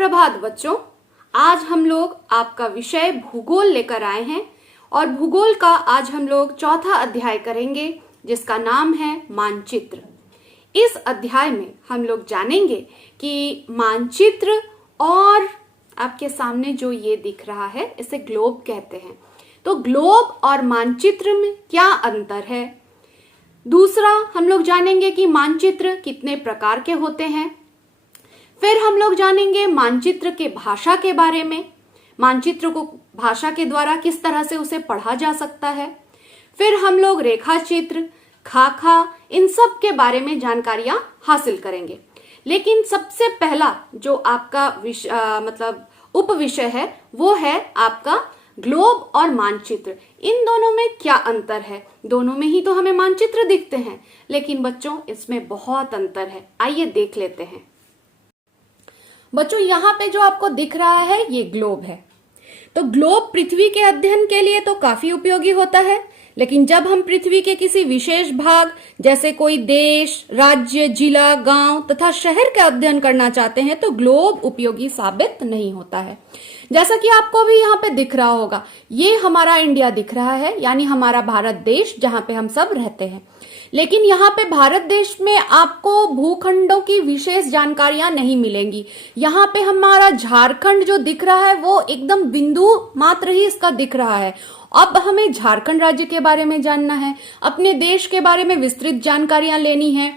सुप्रभात बच्चों। आज हम लोग आपका विषय भूगोल लेकर आए हैं और भूगोल का आज हम लोग चौथा अध्याय करेंगे जिसका नाम है मानचित्र। इस अध्याय में हम लोग जानेंगे कि मानचित्र और आपके सामने जो ये दिख रहा है इसे ग्लोब कहते हैं। तो ग्लोब और मानचित्र में क्या अंतर है। दूसरा हम लोग जानेंगे कि मानचित्र कितने प्रकार के होते हैं। फिर हम लोग जानेंगे मानचित्र के भाषा के बारे में, मानचित्र को भाषा के द्वारा किस तरह से उसे पढ़ा जा सकता है। फिर हम लोग रेखा चित्र, खाका, इन सब के बारे में जानकारियां हासिल करेंगे। लेकिन सबसे पहला जो आपका मतलब उप विषय है वो है आपका ग्लोब और मानचित्र। इन दोनों में क्या अंतर है। दोनों में ही तो हमें मानचित्र दिखते हैं, लेकिन बच्चों इसमें बहुत अंतर है। आइए देख लेते हैं। बच्चों यहाँ पे जो आपको दिख रहा है ये ग्लोब है। तो ग्लोब पृथ्वी के अध्ययन के लिए तो काफी उपयोगी होता है, लेकिन जब हम पृथ्वी के किसी विशेष भाग जैसे कोई देश, राज्य, जिला, गांव तथा शहर का अध्ययन करना चाहते हैं तो ग्लोब उपयोगी साबित नहीं होता है। जैसा कि आपको भी यहाँ पे दिख रहा होगा, ये हमारा इंडिया दिख रहा है, यानी हमारा भारत देश जहाँ पे हम सब रहते हैं। लेकिन यहाँ पे भारत देश में आपको भूखंडों की विशेष जानकारियां नहीं मिलेंगी। यहाँ पे हमारा झारखंड जो दिख रहा है वो एकदम बिंदु मात्र ही इसका दिख रहा है। अब हमें झारखंड राज्य के बारे में जानना है, अपने देश के बारे में विस्तृत जानकारियां लेनी है,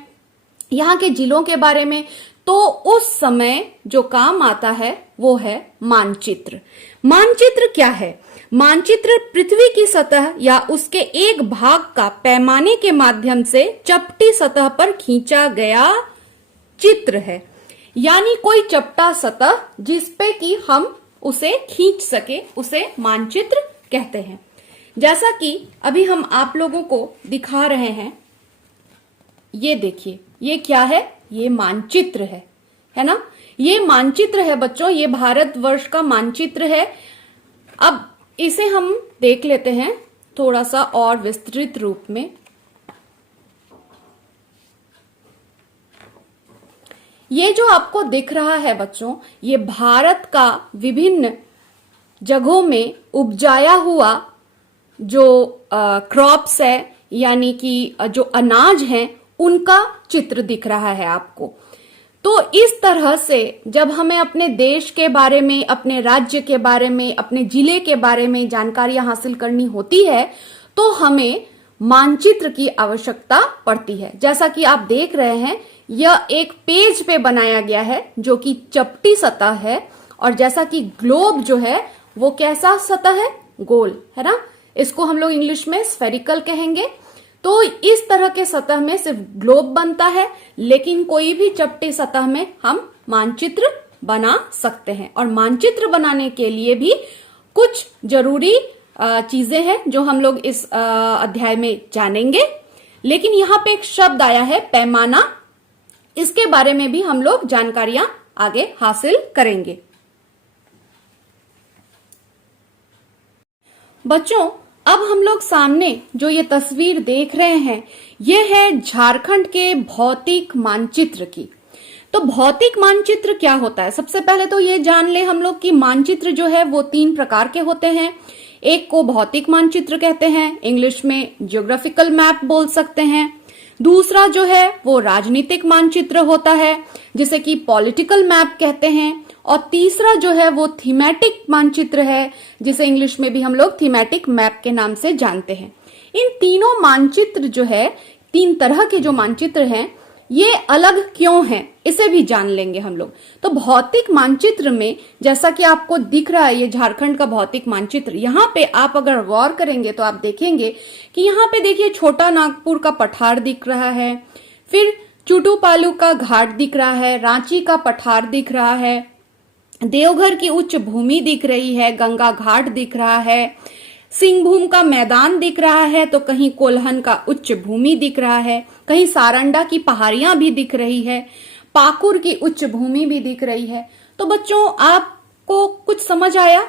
यहाँ के जिलों के बारे में, तो उस समय जो काम आता है वो है मानचित्र। मानचित्र क्या है। मानचित्र पृथ्वी की सतह या उसके एक भाग का पैमाने के माध्यम से चपटी सतह पर खींचा गया चित्र है, यानी कोई चपटा सतह जिसपे कि हम उसे खींच सके उसे मानचित्र कहते हैं। जैसा कि अभी हम आप लोगों को दिखा रहे हैं, ये देखिए ये क्या है, ये मानचित्र है ना। ये मानचित्र है बच्चों, ये भारतवर्ष का मानचित्र है। अब इसे हम देख लेते हैं थोड़ा सा और विस्तृत रूप में। ये जो आपको दिख रहा है बच्चों, ये भारत का विभिन्न जगहों में उपजाया हुआ जो क्रॉप्स है, यानी कि जो अनाज है उनका चित्र दिख रहा है आपको। तो इस तरह से जब हमें अपने देश के बारे में, अपने राज्य के बारे में, अपने जिले के बारे में जानकारियां हासिल करनी होती है तो हमें मानचित्र की आवश्यकता पड़ती है। जैसा कि आप देख रहे हैं, यह एक पेज पे बनाया गया है जो कि चपटी सतह है, और जैसा कि ग्लोब जो है वो कैसा सतह है, गोल है ना। इसको हम लोग इंग्लिश में स्फेरिकल कहेंगे। तो इस तरह के सतह में सिर्फ ग्लोब बनता है, लेकिन कोई भी चपटी सतह में हम मानचित्र बना सकते हैं। और मानचित्र बनाने के लिए भी कुछ जरूरी चीजें हैं जो हम लोग इस अध्याय में जानेंगे। लेकिन यहाँ पे एक शब्द आया है पैमाना, इसके बारे में भी हम लोग जानकारियां आगे हासिल करेंगे। बच्चों अब हम लोग सामने जो ये तस्वीर देख रहे हैं ये है झारखंड के भौतिक मानचित्र की। तो भौतिक मानचित्र क्या होता है, सबसे पहले तो ये जान ले हम लोग कि मानचित्र जो है वो 3 प्रकार के होते हैं। एक को भौतिक मानचित्र कहते हैं, इंग्लिश में जियोग्राफिकल मैप बोल सकते हैं। दूसरा जो है वो राजनीतिक मानचित्र होता है जिसे कि पॉलिटिकल मैप कहते हैं। और तीसरा जो है वो थीमेटिक मानचित्र है जिसे इंग्लिश में भी हम लोग थीमेटिक मैप के नाम से जानते हैं। इन तीनों मानचित्र जो है, 3 तरह के जो मानचित्र हैं, ये अलग क्यों हैं इसे भी जान लेंगे हम लोग। तो भौतिक मानचित्र में जैसा कि आपको दिख रहा है ये झारखंड का भौतिक मानचित्र, यहाँ पे आप अगर गौर करेंगे तो आप देखेंगे कि यहाँ पे देखिए छोटा नागपुर का पठार दिख रहा है, फिर चुटूपालू का घाट दिख रहा है, रांची का पठार दिख रहा है, देवघर की उच्च भूमि दिख रही है, गंगा घाट दिख रहा है, सिंहभूम का मैदान दिख रहा है, तो कहीं कोल्हन का उच्च भूमि दिख रहा है, कहीं सारंडा की पहाड़ियां भी दिख रही है, पाकुर की उच्च भूमि भी दिख रही है। तो बच्चों आपको कुछ समझ आया।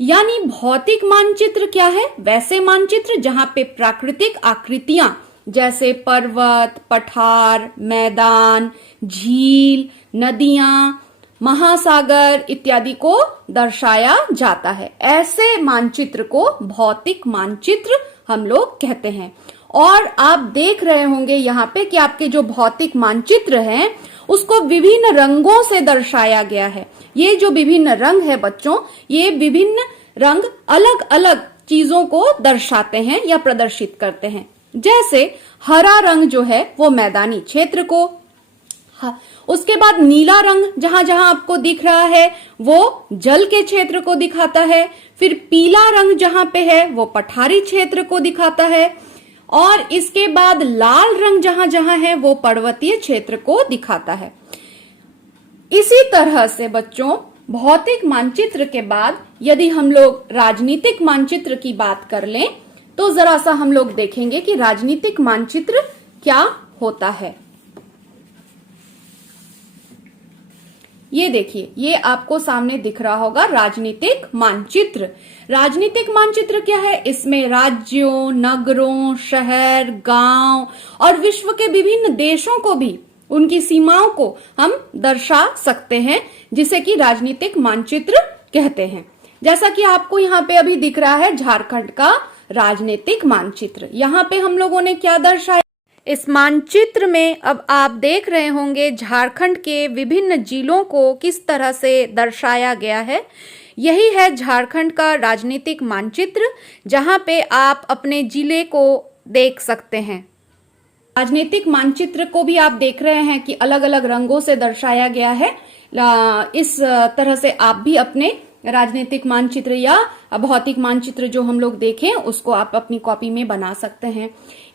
यानी भौतिक मानचित्र क्या है, वैसे मानचित्र जहां पे प्राकृतिक आकृतियां जैसे पर्वत, पठार, मैदान, झील, नदियां, महासागर इत्यादि को दर्शाया जाता है। ऐसे मानचित्र को भौतिक मानचित्र हम लोग कहते हैं। और आप देख रहे होंगे यहाँ पे कि आपके जो भौतिक मानचित्र हैं उसको विभिन्न रंगों से दर्शाया गया है। ये जो विभिन्न रंग है बच्चों, ये विभिन्न रंग अलग अलग चीजों को दर्शाते हैं या प्रदर्शित करते हैं। जैसे हरा रंग जो है वो मैदानी क्षेत्र को, उसके बाद नीला रंग जहां जहां आपको दिख रहा है वो जल के क्षेत्र को दिखाता है। फिर पीला रंग जहां पे है वो पठारी क्षेत्र को दिखाता है। और इसके बाद लाल रंग जहां जहां है वो पर्वतीय क्षेत्र को दिखाता है। इसी तरह से बच्चों भौतिक मानचित्र के बाद यदि हम लोग राजनीतिक मानचित्र की बात कर लें तो जरा सा हम लोग देखेंगे कि राजनीतिक मानचित्र क्या होता है। ये देखिए, ये आपको सामने दिख रहा होगा राजनीतिक मानचित्र। राजनीतिक मानचित्र क्या है? इसमें राज्यों, नगरों, शहर, गांव और विश्व के विभिन्न देशों को भी, उनकी सीमाओं को हम दर्शा सकते हैं, जिसे कि राजनीतिक मानचित्र कहते हैं। जैसा कि आपको यहाँ पे अभी दिख रहा है झारखंड का राजनीतिक मानचित्र। यहाँ पे हम लोगों ने क्या दर्शाया? इस मानचित्र में अब आप देख रहे होंगे झारखंड के विभिन्न जिलों को किस तरह से दर्शाया गया है। यही है झारखंड का राजनीतिक मानचित्र, जहां पे आप अपने जिले को देख सकते हैं। राजनीतिक मानचित्र को भी आप देख रहे हैं कि अलग अलग रंगों से दर्शाया गया है। इस तरह से आप भी अपने राजनीतिक मानचित्र या भौतिक मानचित्र जो हम लोग देखें उसको आप अपनी कॉपी में बना सकते हैं।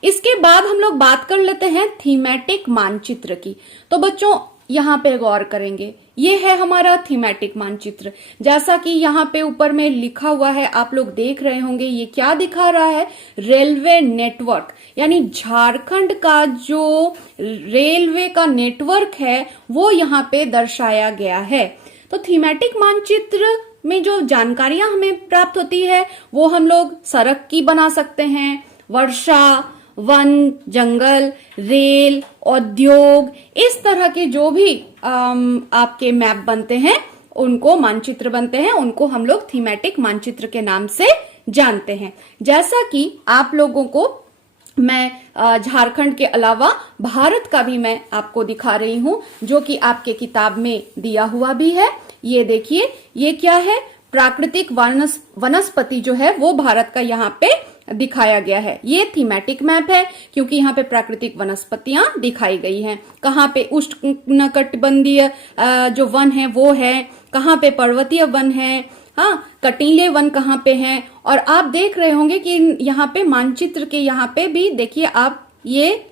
इसके बाद हम लोग बात कर लेते हैं थीमेटिक मानचित्र की। तो बच्चों यहाँ पे गौर करेंगे, ये है हमारा थीमेटिक मानचित्र। जैसा कि यहाँ पे ऊपर में लिखा हुआ है, आप लोग देख रहे होंगे, ये क्या दिखा रहा है? रेलवे नेटवर्क, यानी झारखंड का जो रेलवे का नेटवर्क है वो यहाँ पे दर्शाया गया है। तो थीमेटिक मानचित्र में जो जानकारियां हमें प्राप्त होती है वो हम लोग सड़क की बना सकते हैं, वर्षा, वन, जंगल, रेल, उद्योग, इस तरह के जो भी आपके मैप बनते हैं, उनको मानचित्र बनते हैं, उनको हम लोग थीमेटिक मानचित्र के नाम से जानते हैं। जैसा कि आप लोगों को मैं झारखंड के अलावा भारत का भी मैं आपको दिखा रही हूं, जो कि आपके किताब में दिया हुआ भी है। ये देखिए, ये क्या है? प्राकृतिक वनस्पति जो है वो भारत का यहाँ पे दिखाया गया है। ये थीमेटिक मैप है क्योंकि यहाँ पे प्राकृतिक वनस्पतियां दिखाई गई हैं। कहाँ पे उष्णकटिबंधीय जो वन है वो है, कहाँ पे पर्वतीय वन है, हाँ, कटीले वन कहाँ पे हैं। और आप देख रहे होंगे कि यहाँ पे मानचित्र के यहाँ पे भी देखिए आप, ये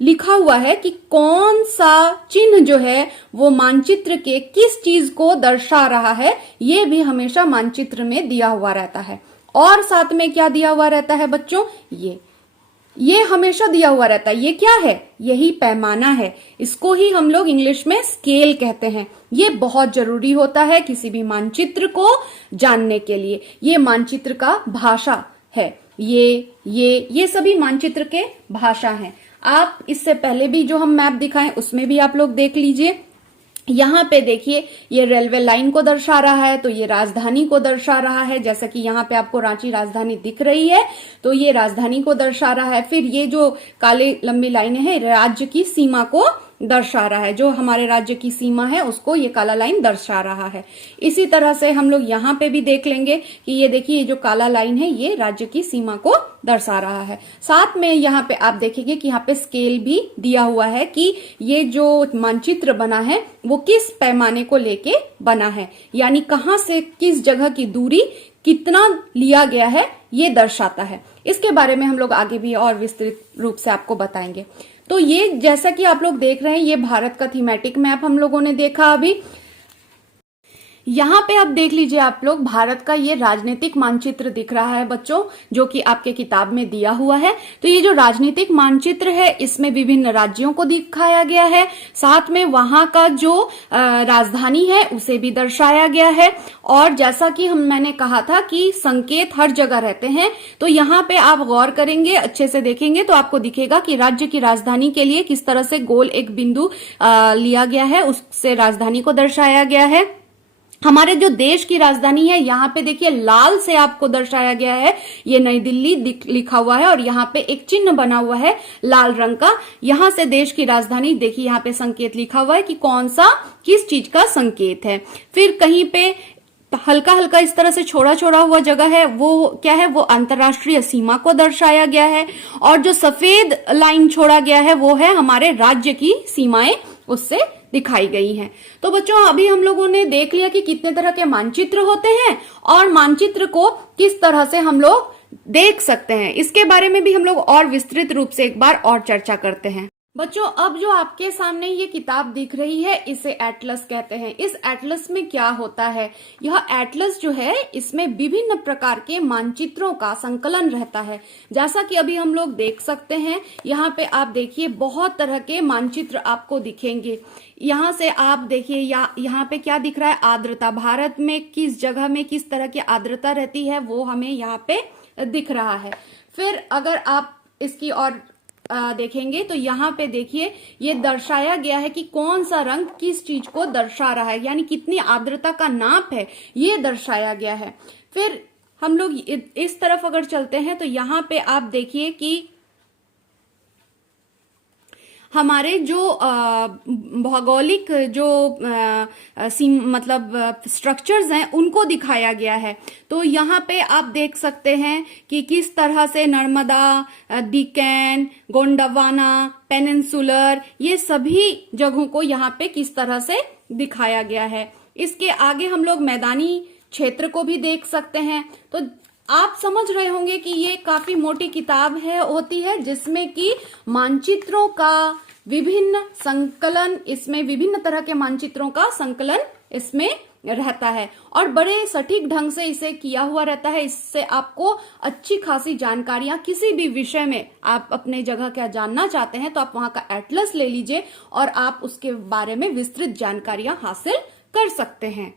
लिखा हुआ है कि कौन सा चिन्ह जो है वो मानचित्र के किस चीज को दर्शा रहा है, ये भी हमेशा मानचित्र में दिया हुआ रहता है। और साथ में क्या दिया हुआ रहता है बच्चों? ये हमेशा दिया हुआ रहता है। ये क्या है? यही पैमाना है। इसको ही हम लोग इंग्लिश में स्केल कहते हैं। ये बहुत जरूरी होता है किसी भी मानचित्र को जानने के लिए। ये मानचित्र का भाषा है। ये सभी मानचित्र के भाषा हैं। आप इससे पहले भी जो हम मैप दिखाएं उसमें भी आप लोग देख लीजिए। यहाँ पे देखिए, ये रेलवे लाइन को दर्शा रहा है, तो ये राजधानी को दर्शा रहा है। जैसा कि यहाँ पे आपको रांची राजधानी दिख रही है, तो ये राजधानी को दर्शा रहा है। फिर ये जो काले लंबी लाइनें हैं राज्य की सीमा को दर्शा रहा है। जो हमारे राज्य की सीमा है उसको ये काला लाइन दर्शा रहा है। इसी तरह से हम लोग यहाँ पे भी देख लेंगे कि ये देखिए, ये जो काला लाइन है ये राज्य की सीमा को दर्शा रहा है। साथ में यहाँ पे आप देखेंगे कि यहाँ पे स्केल भी दिया हुआ है कि ये जो मानचित्र बना है वो किस पैमाने को लेके बना है, यानी कहाँ से किस जगह की दूरी कितना लिया गया है ये दर्शाता है। इसके बारे में हम लोग आगे भी और विस्तृत रूप से आपको बताएंगे। तो ये जैसा कि आप लोग देख रहे हैं, ये भारत का थीमेटिक मैप हम लोगों ने देखा अभी। यहाँ पे अब देख लीजिए आप लोग, भारत का ये राजनीतिक मानचित्र दिख रहा है बच्चों, जो कि आपके किताब में दिया हुआ है। तो ये जो राजनीतिक मानचित्र है, इसमें विभिन्न राज्यों को दिखाया गया है, साथ में वहां का जो राजधानी है उसे भी दर्शाया गया है। और जैसा कि मैंने कहा था कि संकेत हर जगह रहते हैं, तो यहाँ पे आप गौर करेंगे, अच्छे से देखेंगे तो आपको दिखेगा कि राज्य की राजधानी के लिए किस तरह से गोल एक बिंदु लिया गया है, उससे राजधानी को दर्शाया गया है। हमारे जो देश की राजधानी है, यहाँ पे देखिए लाल से आपको दर्शाया गया है, ये नई दिल्ली लिखा हुआ है और यहाँ पे एक चिन्ह बना हुआ है लाल रंग का। यहां से देश की राजधानी देखिए, यहाँ पे संकेत लिखा हुआ है कि कौन सा किस चीज का संकेत है। फिर कहीं पे हल्का हल्का इस तरह से छोड़ा छोड़ा हुआ जगह है, वो क्या है, वो अंतरराष्ट्रीय सीमा को दर्शाया गया है। और जो सफेद लाइन छोड़ा गया है वो है हमारे राज्य की सीमाएं उससे दिखाई गई हैं। तो बच्चों अभी हम लोगों ने देख लिया कि कितने तरह के मानचित्र होते हैं और मानचित्र को किस तरह से हम लोग देख सकते हैं, इसके बारे में भी हम लोग और विस्तृत रूप से एक बार और चर्चा करते हैं। बच्चों अब जो आपके सामने ये किताब दिख रही है, इसे एटलस कहते हैं। इस एटलस में क्या होता है, यह एटलस जो है इसमें विभिन्न प्रकार के मानचित्रों का संकलन रहता है। जैसा कि अभी हम लोग देख सकते हैं, यहाँ पे आप देखिए बहुत तरह के मानचित्र आपको दिखेंगे। यहाँ से आप देखिए यहाँ पे क्या दिख रहा है, आर्द्रता, भारत में किस जगह में किस तरह की आर्द्रता रहती है वो हमें यहाँ पे दिख रहा है। फिर अगर आप इसकी और देखेंगे तो यहाँ पे देखिए ये दर्शाया गया है कि कौन सा रंग किस चीज को दर्शा रहा है, यानी कितनी आर्द्रता का नाप है ये दर्शाया गया है। फिर हम लोग इस तरफ अगर चलते हैं तो यहाँ पे आप देखिए कि हमारे जो भौगोलिक जो मतलब स्ट्रक्चर्स हैं उनको दिखाया गया है। तो यहाँ पे आप देख सकते हैं कि किस तरह से नर्मदा, डिकैन, गोंडवाना, पेनिनसुलर, ये सभी जगहों को यहाँ पे किस तरह से दिखाया गया है। इसके आगे हम लोग मैदानी क्षेत्र को भी देख सकते हैं। तो आप समझ रहे होंगे कि ये काफी मोटी किताब होती है जिसमें कि मानचित्रों का विभिन्न संकलन, इसमें विभिन्न तरह के मानचित्रों का संकलन इसमें रहता है और बड़े सटीक ढंग से इसे किया हुआ रहता है। इससे आपको अच्छी खासी जानकारियां, किसी भी विषय में आप अपने जगह क्या जानना चाहते हैं तो आप वहां का एटलस ले लीजिए और आप उसके बारे में विस्तृत जानकारियां हासिल कर सकते हैं।